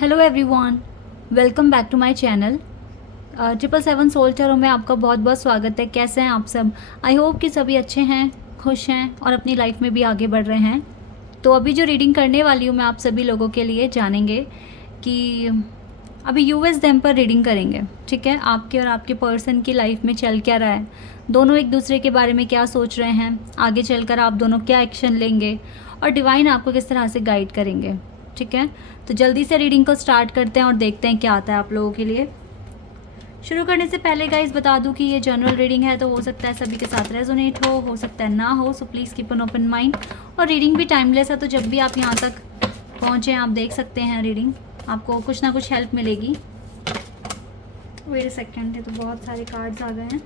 Hello everyone, welcome back to my channel. 777 soul tarot में आपका बहुत बहुत स्वागत है। कैसे हैं आप सब? आई होप कि सभी अच्छे हैं, खुश हैं और अपनी लाइफ में भी आगे बढ़ रहे हैं। तो अभी जो रीडिंग करने वाली हूँ मैं आप सभी लोगों के लिए जानेंगे कि अभी यूएस डैम पर रीडिंग करेंगे। ठीक है, आपके और आपके पर्सन की लाइफ में चल क्या रहा है, दोनों एक दूसरे के बारे में क्या सोच रहे हैं, आगे चलकर आप दोनों क्या एक्शन लेंगे और डिवाइन आपको किस तरह से गाइड करेंगे। ठीक है, तो जल्दी से रीडिंग को स्टार्ट करते हैं और देखते हैं क्या आता है आप लोगों के लिए। शुरू करने से पहले गाइस बता दूं कि ये जनरल रीडिंग है, तो हो सकता है सभी के साथ रेजोनेट हो सकता है ना हो, so please keep an open mind. और रीडिंग भी टाइमलेस है, तो जब भी आप यहाँ तक पहुँचे आप देख सकते हैं रीडिंग, आपको कुछ ना कुछ हेल्प मिलेगी। वेट सेकेंड, है तो बहुत सारे कार्ड्स आ गए हैं।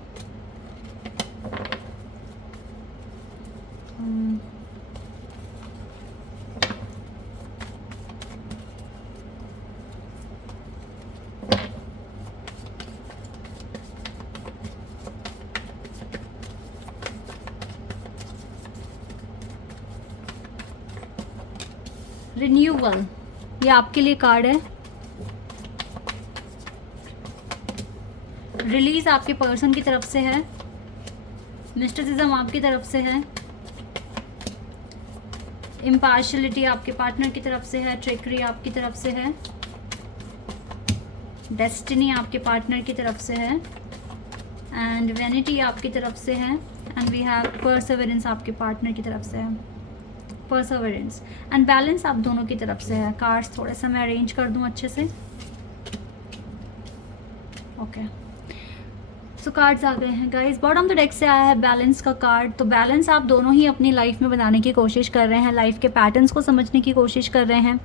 रिन्यूअल, ये आपके लिए कार्ड है। रिलीज आपके पर्सन की तरफ से है, मिस्टिसिज्म आपकी तरफ से है, इम्पार्शियलिटी आपके पार्टनर की तरफ से है, ट्रिकरी आपकी तरफ से है, डेस्टिनी आपके पार्टनर की तरफ से है, एंड वैनिटी आपकी तरफ से है, एंड वी हैव परसेवरेंस आपके पार्टनर की तरफ से है। परसेवरेंस एंड बैलेंस आप दोनों की तरफ से है। कार्ड्स थोड़ा सा मैं अरेंज कर दूं अच्छे से। ओके, सो कार्ड्स आ गए हैं गाइस। बॉटम द डेक से आया है बैलेंस का कार्ड। तो बैलेंस आप दोनों ही अपनी लाइफ में बनाने की कोशिश कर रहे हैं, लाइफ के पैटर्न्स को समझने की कोशिश कर रहे हैं,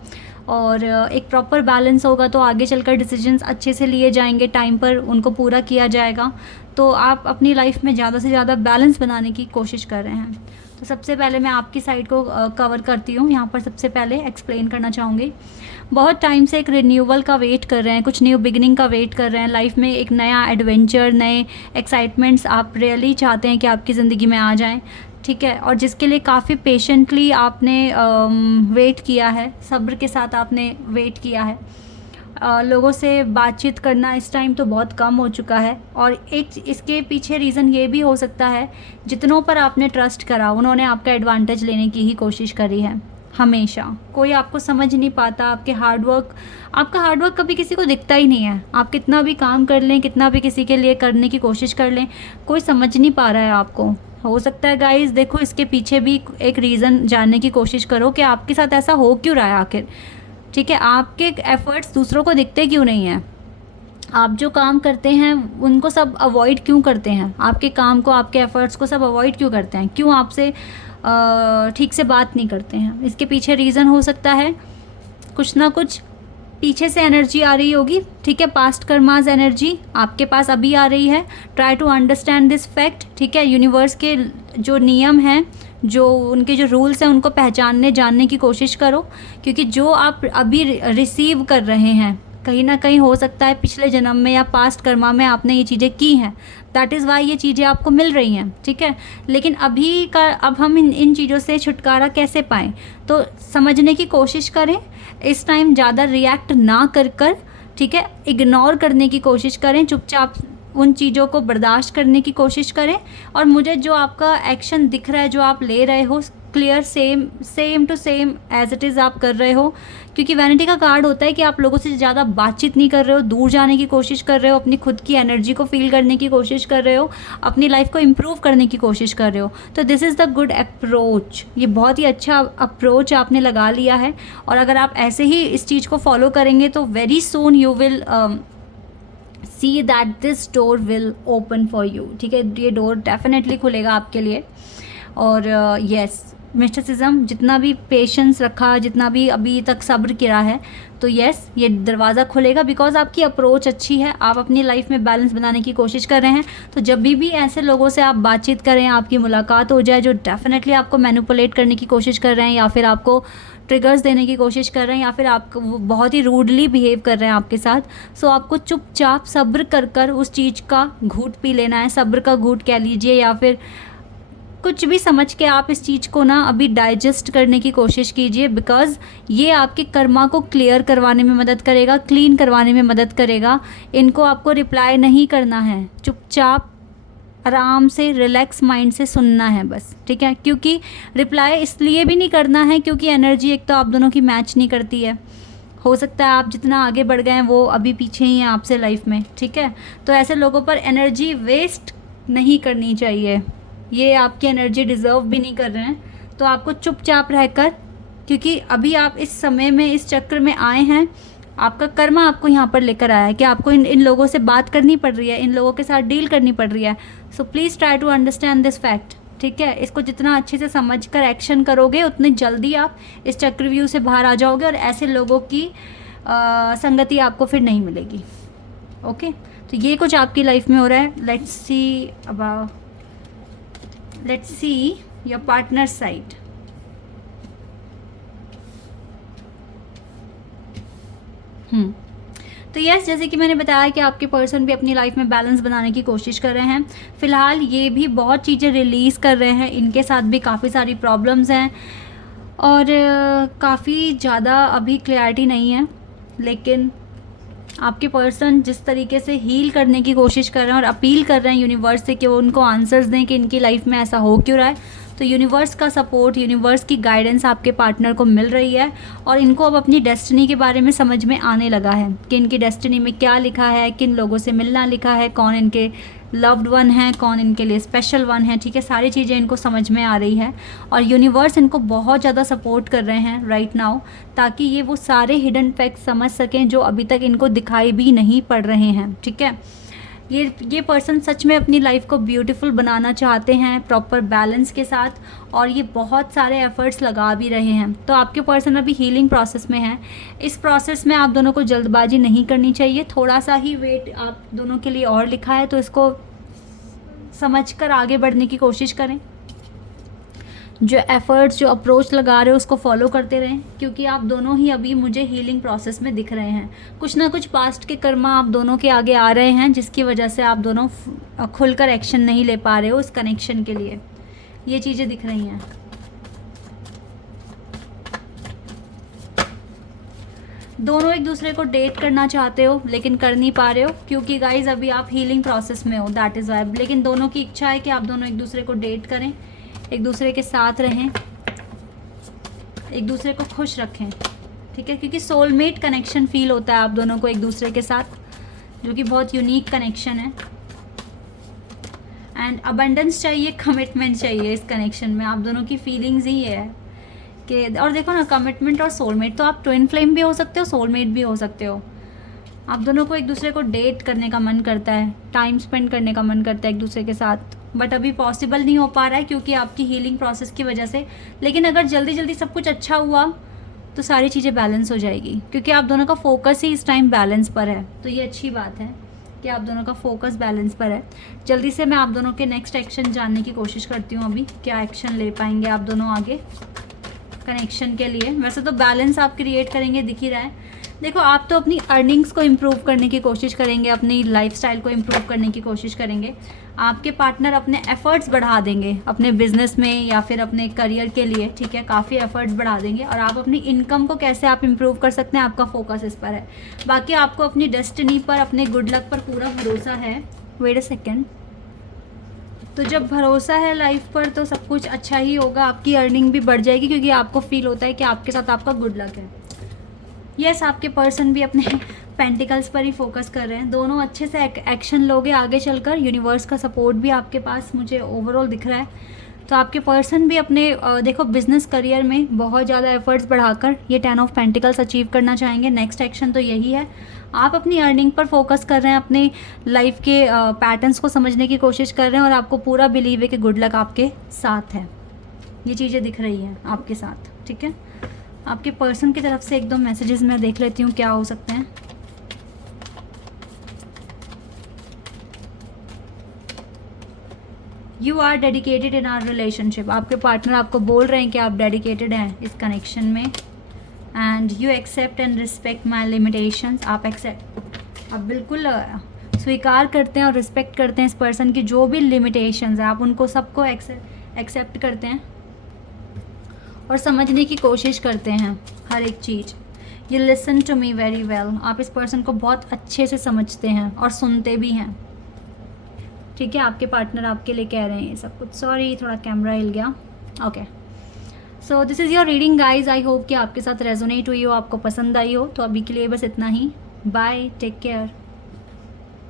और एक प्रॉपर बैलेंस होगा तो आगे चलकर डिसीजंस अच्छे से लिए जाएंगे, टाइम पर उनको पूरा किया जाएगा। तो आप अपनी लाइफ में ज़्यादा से ज़्यादा बैलेंस बनाने की कोशिश कर रहे हैं। तो सबसे पहले मैं आपकी साइड को कवर करती हूँ। यहाँ पर सबसे पहले एक्सप्लेन करना चाहूँगी, बहुत टाइम से एक रिन्यूअल का वेट कर रहे हैं, कुछ न्यू बिगिनिंग का वेट कर रहे हैं। लाइफ में एक नया एडवेंचर, नए एक्साइटमेंट्स आप रियली चाहते हैं कि आपकी ज़िंदगी में आ जाएं। ठीक है, और जिसके लिए काफ़ी पेशेंटली आपने वेट किया है, सब्र के साथ आपने वेट किया है। लोगों से बातचीत करना इस टाइम तो बहुत कम हो चुका है, और एक इसके पीछे रीज़न ये भी हो सकता है, जितनों पर आपने ट्रस्ट करा उन्होंने आपका एडवांटेज लेने की ही कोशिश करी है। हमेशा कोई आपको समझ नहीं पाता, आपका हार्डवर्क कभी किसी को दिखता ही नहीं है। आप कितना भी काम कर लें, कितना भी किसी के लिए करने की कोशिश कर लें, कोई समझ नहीं पा रहा है आपको। हो सकता है गाइस, देखो इसके पीछे भी एक रीज़न जानने की कोशिश करो कि आपके साथ ऐसा हो क्यों रहा है आखिर। ठीक है, आपके एफर्ट्स दूसरों को दिखते क्यों नहीं हैं? आप जो काम करते हैं उनको सब अवॉइड क्यों करते हैं? आपके काम को, आपके एफर्ट्स को सब अवॉइड क्यों करते हैं? क्यों आपसे ठीक से बात नहीं करते हैं? इसके पीछे रीज़न हो सकता है कुछ ना कुछ पीछे से एनर्जी आ रही होगी। ठीक है, पास्ट कर्मास एनर्जी आपके पास अभी आ रही है। Try to understand this fact. ठीक है, यूनिवर्स के जो नियम हैं, जो उनके जो रूल्स हैं, उनको पहचानने जानने की कोशिश करो, क्योंकि जो आप अभी रिसीव कर रहे हैं कहीं ना कहीं हो सकता है पिछले जन्म में या पास्ट कर्मा में आपने ये चीज़ें की हैं। दैट इज़ वाई ये चीज़ें आपको मिल रही हैं। ठीक है, लेकिन अब हम इन चीज़ों से छुटकारा कैसे पाएँ? तो समझने की कोशिश करें। इस टाइम ज़्यादा रिएक्ट ना कर ठीक है, इग्नोर करने की कोशिश करें, चुपचाप उन चीज़ों को बर्दाश्त करने की कोशिश करें। और मुझे जो आपका एक्शन दिख रहा है, जो आप ले रहे हो, clear same to same as it is आप कर रहे हो। क्योंकि वैनिटी का कार्ड होता है कि आप लोगों से ज़्यादा बातचीत नहीं कर रहे हो, दूर जाने की कोशिश कर रहे हो, अपनी खुद की एनर्जी को फील करने की कोशिश कर रहे हो, अपनी लाइफ को इम्प्रूव करने की कोशिश कर रहे हो। तो this is the good approach. ये बहुत ही अच्छा अप्रोच आपने लगा लिया है, और अगर आप ऐसे ही इस चीज़ को फॉलो करेंगे तो very soon you will see that this door will open for you. ठीक है, ये डोर डेफिनेटली खुलेगा आपके लिए। और यस, मिस्टिसिज्म जितना भी पेशेंस रखा, जितना भी अभी तक सब्र किया है, तो यस ये दरवाज़ा खुलेगा, बिकॉज आपकी अप्रोच अच्छी है, आप अपनी लाइफ में बैलेंस बनाने की कोशिश कर रहे हैं। तो जब भी ऐसे लोगों से आप बातचीत करें, आपकी मुलाकात हो जाए जो डेफिनेटली आपको मैनिपुलेट करने की कोशिश कर रहे हैं, या फिर आपको ट्रिगर्स देने की कोशिश कर रहे हैं, या फिर आप बहुत ही रूडली बिहेव कर रहे हैं आपके साथ, सो आपको चुपचाप सब्र कर उस चीज़ का घूंट पी लेना है। सब्र का घूंट कह लीजिए, या फिर कुछ भी समझ के आप इस चीज़ को ना अभी डाइजेस्ट करने की कोशिश कीजिए, बिकॉज़ ये आपके कर्मा को क्लियर करवाने में मदद करेगा, क्लीन करवाने में मदद करेगा। इनको आपको रिप्लाई नहीं करना है, चुपचाप आराम से रिलैक्स माइंड से सुनना है बस, ठीक है। क्योंकि रिप्लाई इसलिए भी नहीं करना है क्योंकि एनर्जी एक तो आप दोनों की मैच नहीं करती है। हो सकता है आप जितना आगे बढ़ गए हैं वो अभी पीछे ही हैं आपसे लाइफ में, ठीक है। तो ऐसे लोगों पर एनर्जी वेस्ट नहीं करनी चाहिए, ये आपकी एनर्जी डिज़र्व भी नहीं कर रहे हैं। तो आपको चुपचाप रहकर, क्योंकि अभी आप इस समय में इस चक्र में आए हैं, आपका कर्मा आपको यहाँ पर लेकर आया है कि आपको इन लोगों से बात करनी पड़ रही है, इन लोगों के साथ डील करनी पड़ रही है। So please try to understand this fact, ठीक है। इसको जितना अच्छे से समझ कर एक्शन करोगे उतनी जल्दी आप इस चक्रव्यूह से बाहर आ जाओगे और ऐसे लोगों की संगति आपको फिर नहीं मिलेगी। ओके, तो ये कुछ आपकी लाइफ में हो रहा है। Let's see your partner side. तो यस, जैसे कि मैंने बताया कि आपके पर्सन भी अपनी लाइफ में बैलेंस बनाने की कोशिश कर रहे हैं। फ़िलहाल ये भी बहुत चीज़ें रिलीज़ कर रहे हैं, इनके साथ भी काफ़ी सारी प्रॉब्लम्स हैं और काफ़ी ज़्यादा अभी क्लैरिटी नहीं है। लेकिन आपके पर्सन जिस तरीके से हील करने की कोशिश कर रहे हैं और अपील कर रहे हैं यूनिवर्स से कि वो उनको आंसर्स दें कि इनकी लाइफ में ऐसा हो क्यों रहा है, तो यूनिवर्स का सपोर्ट, यूनिवर्स की गाइडेंस आपके पार्टनर को मिल रही है और इनको अब अपनी डेस्टिनी के बारे में समझ में आने लगा है कि इनकी डेस्टिनी में क्या लिखा है, किन लोगों से मिलना लिखा है, कौन इनके लव्ड वन है, कौन इनके लिए स्पेशल वन है, ठीक है। सारी चीज़ें इनको समझ में आ रही है और यूनिवर्स इनको बहुत ज़्यादा सपोर्ट कर रहे हैं राइट नाउ, ताकि ये वो सारे हिडन फैक्ट्स समझ सकें जो अभी तक इनको दिखाई भी नहीं पड़ रहे हैं, ठीक है। ये पर्सन सच में अपनी लाइफ को ब्यूटीफुल बनाना चाहते हैं प्रॉपर बैलेंस के साथ और ये बहुत सारे एफर्ट्स लगा भी रहे हैं। तो आपके पर्सन अभी हीलिंग प्रोसेस में है। इस प्रोसेस में आप दोनों को जल्दबाजी नहीं करनी चाहिए, थोड़ा सा ही वेट आप दोनों के लिए और लिखा है, तो इसको समझकर आगे बढ़ने की कोशिश करें। जो एफ़र्ट्स, जो अप्रोच लगा रहे हो उसको फॉलो करते रहें, क्योंकि आप दोनों ही अभी मुझे हीलिंग प्रोसेस में दिख रहे हैं। कुछ ना कुछ पास्ट के कर्मा आप दोनों के आगे आ रहे हैं जिसकी वजह से आप दोनों खुलकर एक्शन नहीं ले पा रहे हो उस कनेक्शन के लिए। ये चीज़ें दिख रही हैं। दोनों एक दूसरे को डेट करना चाहते हो लेकिन कर नहीं पा रहे हो क्योंकि गाइज अभी आप हीलिंग प्रोसेस में हो, दैट इज़ वाई। लेकिन दोनों की इच्छा है कि आप दोनों एक दूसरे को डेट करें, एक दूसरे के साथ रहें, एक दूसरे को खुश रखें, ठीक है। क्योंकि सोलमेट कनेक्शन फील होता है आप दोनों को एक दूसरे के साथ, जो कि बहुत यूनिक कनेक्शन है। एंड अबंडेंस चाहिए, कमिटमेंट चाहिए इस कनेक्शन में। आप दोनों की फीलिंग्स ही है कि, और देखो ना, कमिटमेंट और सोलमेट, तो आप ट्विन फ्लेम भी हो सकते हो, सोलमेट भी हो सकते हो। आप दोनों को एक दूसरे को डेट करने का मन करता है, टाइम स्पेंड करने का मन करता है एक दूसरे के साथ, बट अभी पॉसिबल नहीं हो पा रहा है क्योंकि आपकी हीलिंग प्रोसेस की वजह से। लेकिन अगर जल्दी जल्दी सब कुछ अच्छा हुआ तो सारी चीज़ें बैलेंस हो जाएगी, क्योंकि आप दोनों का फोकस ही इस टाइम बैलेंस पर है। तो ये अच्छी बात है कि आप दोनों का फोकस बैलेंस पर है। जल्दी से मैं आप दोनों के नेक्स्ट एक्शन जानने की कोशिश करती हूँ, अभी क्या एक्शन ले पाएंगे आप दोनों आगे कनेक्शन के लिए। वैसे तो बैलेंस आप क्रिएट करेंगे, दिख ही रहा है। देखो, आप तो अपनी अर्निंग्स को इम्प्रूव करने की कोशिश करेंगे, अपनी लाइफस्टाइल को इम्प्रूव करने की कोशिश करेंगे। आपके पार्टनर अपने एफर्ट्स बढ़ा देंगे अपने बिजनेस में या फिर अपने करियर के लिए, ठीक है, काफ़ी एफर्ट्स बढ़ा देंगे। और आप अपनी इनकम को कैसे आप इम्प्रूव कर सकते हैं, आपका फोकस इस पर है। बाकी आपको अपनी डेस्टिनी पर, अपने गुड लक पर पूरा भरोसा है। Wait a second. तो जब भरोसा है लाइफ पर तो सब कुछ अच्छा ही होगा, आपकी अर्निंग भी बढ़ जाएगी क्योंकि आपको फील होता है कि आपके साथ आपका गुड लक है। यस, आपके पर्सन भी अपने पेंटिकल्स पर ही फोकस कर रहे हैं। दोनों अच्छे से एक्शन लोगे आगे चलकर। यूनिवर्स का सपोर्ट भी आपके पास मुझे ओवरऑल दिख रहा है। तो आपके पर्सन भी अपने देखो बिजनेस करियर में बहुत ज़्यादा एफर्ट्स बढ़ाकर ये 10 ऑफ पेंटिकल्स अचीव करना चाहेंगे। नेक्स्ट एक्शन तो यही है। आप अपनी अर्निंग पर फोकस कर रहे हैं, अपने लाइफ के पैटर्न्स को समझने की कोशिश कर रहे हैं और आपको पूरा बिलीव है कि गुड लक आपके साथ है। ये चीज़ें दिख रही हैं आपके साथ, ठीक है। आपके पर्सन की तरफ से एक दो मैसेजेस मैं देख लेती हूँ क्या हो सकते हैं। You are dedicated in our relationship. आपके पार्टनर आपको बोल रहे हैं कि आप डेडिकेटेड हैं इस कनेक्शन में। And you accept and respect my limitations. आप बिल्कुल स्वीकार करते हैं और रिस्पेक्ट करते हैं इस पर्सन की जो भी लिमिटेशंस है, आप उनको सबको एक्सेप्ट करते हैं और समझने की कोशिश करते हैं हर एक चीज़। You listen to me very well, आप इस पर्सन को बहुत अच्छे से समझते हैं और सुनते भी हैं, ठीक है। आपके पार्टनर आपके लिए कह रहे हैं ये सब कुछ। सॉरी, थोड़ा कैमरा हिल गया। Okay, so this is your reading guys. I hope कि आपके साथ रेजोनेट हुई हो, आपको पसंद आई हो। तो अभी के लिए बस इतना ही। Bye, take care.